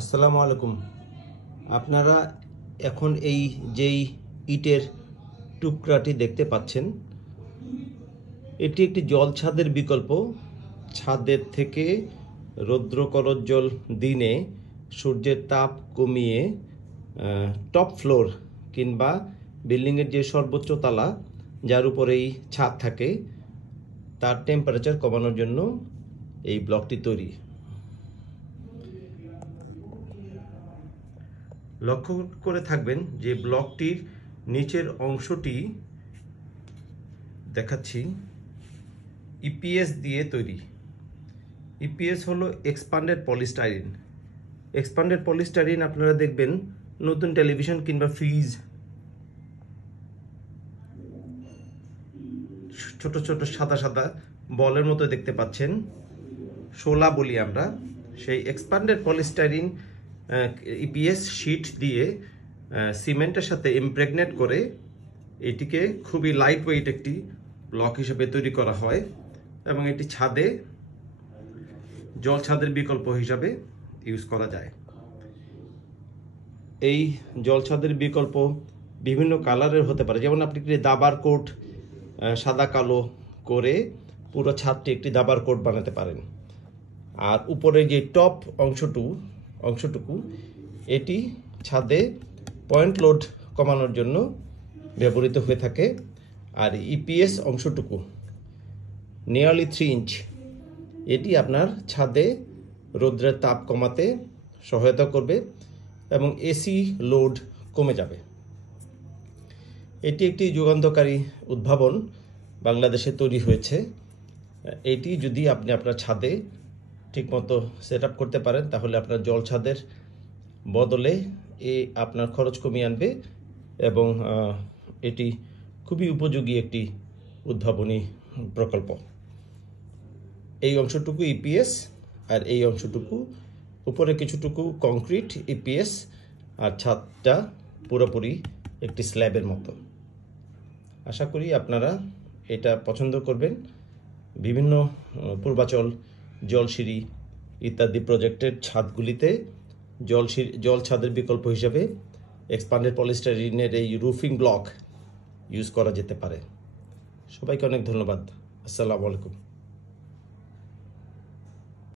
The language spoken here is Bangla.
আসসালামু আলাইকুম। আপনারা এখন এই যেই ইটের টুকরাটি দেখতে পাচ্ছেন, এটি একটি জল ছাদের বিকল্প। ছাদের থেকে রৌদ্রকরজ্জ্বল দিনে সূর্যের তাপ কমিয়ে টপ ফ্লোর কিংবা বিল্ডিংয়ের যে সর্বোচ্চ তলা যার উপরেই ছাদ থাকে তার টেম্পারেচার কমানোর জন্য এই ব্লকটি তৈরি। লক্ষ্য করে থাকবেন যে ব্লকটির নিচের অংশটি দেখাচ্ছি ইপিএস দিয়ে তৈরি। ইপিএস হলো এক্সপান্ডেড পলিস্টাইরিন। এক্সপান্ডেড পলিস্টাইরিন আপনারা দেখবেন নতুন টেলিভিশন কিংবা ফ্রিজ, ছোট ছোট সাদা সাদা বলের মতো দেখতে পাচ্ছেন, শোলা বলি আমরা। সেই এক্সপান্ডেড পলিস্টাইরিন ইপিএস শিট দিয়ে সিমেন্টের সাথে ইমপ্রেগনেট করে এটিকে খুবই লাইট ওয়েট একটি ব্লক হিসেবে তৈরি করা হয় এবং এটি ছাদে জল ছাদের বিকল্প হিসাবে ইউজ করা যায়। এই জল ছাদের বিকল্প বিভিন্ন কালারের হতে পারে, যেমন আপনি দাবার কোট সাদা কালো করে পুরো ছাদটি একটি দাবার কোট বানাতে পারেন। আর উপরে যে টপ অংশটুকু এটি ছাদে পয়েন্ট লোড কমানোর জন্য ব্যবহৃত হয়ে থাকে। আর ইপিএস অংশটুকু নিয়ারলি 3 ইঞ্চ, এটি আপনার ছাদে রৌদ্রের তাপ কমাতে সহায়তা করবে এবং এসি লোড কমে যাবে। এটি একটি যুগান্তকারী উদ্ভাবন বাংলাদেশে তৈরি হয়েছে। এটি যদি আপনি আপনার ছাদে ঠিকমতো সেট আপ করতে পারেন তাহলে আপনার জল ছাদের বদলে আপনার খরচ কমিয়ে আনবে এবং এটি খুবই উপযোগী একটি উদ্ভাবনী প্রকল্প। এই অংশটুকু ইপিএস আর এই অংশটুকু উপরে কিছুটুকু কংক্রিট ইপিএস, আর ছাদটা পুরোপুরি একটি স্ল্যাবের মতো। আশা করি আপনারা এটা পছন্দ করবেন। বিভিন্ন পূর্বাচল, জলসিঁড়ি ইত্যাদি প্রজেক্টের ছাদগুলিতে জল ছাদের বিকল্প হিসেবে এক্সপান্ডেড পলিস্টাইরিনের এই রুফিং ব্লক ইউজ করা যেতে পারে। সবাইকে অনেক ধন্যবাদ। আসসালামু আলাইকুম।